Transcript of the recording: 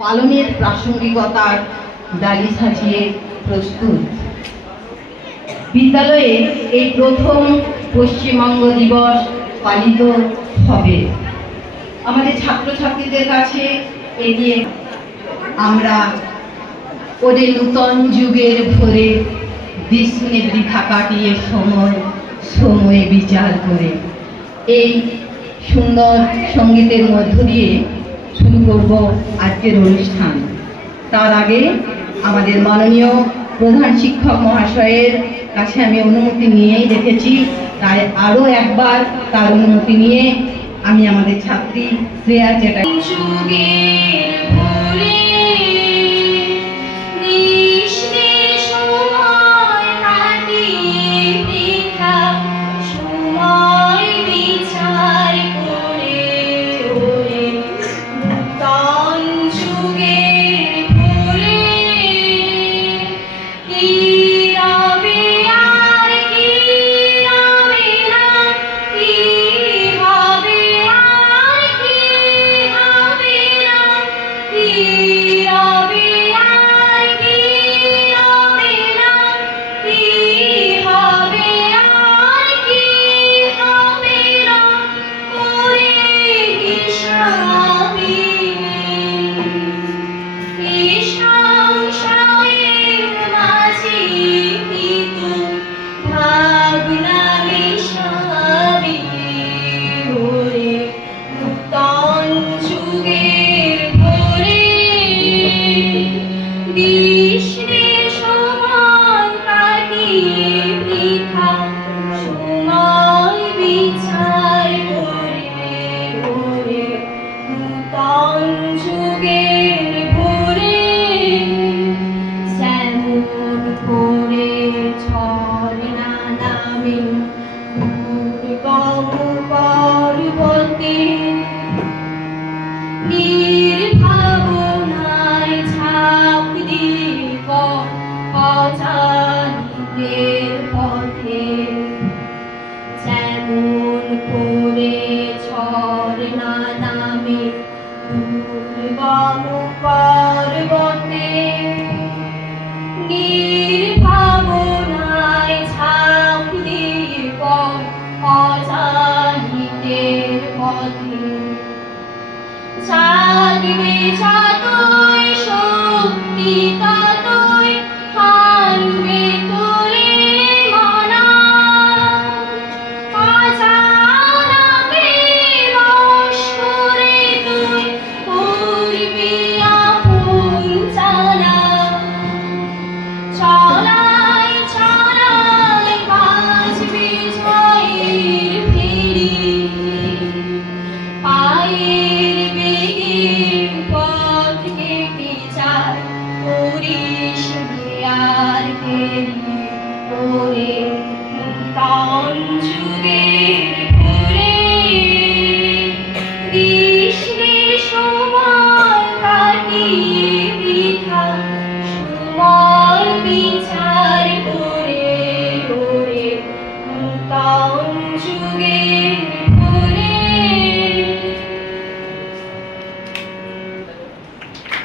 পালনের প্রাসঙ্গিকতার ডালি সাজিয়ে প্রস্তুত। বিদ্যালয়ে এই প্রথম পশ্চিমবঙ্গ দিবস পালিত হবে। আমাদের ছাত্রছাত্রীদের কাছে এগিয়ে আমরা ওদের নূতন যুগের ভোরে বিস্মে বৃথা কাটিয়ে সময়ে বিচার করে এই সুন্দর সঙ্গীতের মধ্য দিয়ে শুরু করব আজকের অনুষ্ঠান। তার আগে আমাদের মাননীয় প্রধান শিক্ষক মহাশয়ের কাছে আমি অনুমতি নিয়েই রেখেছি, তাই আরও একবার তার অনুমতি নিয়ে আমি আমাদের ছাত্রী শ্রেয়া চ্যাটার্জি সময় কাটিয়ে বৃথা সময়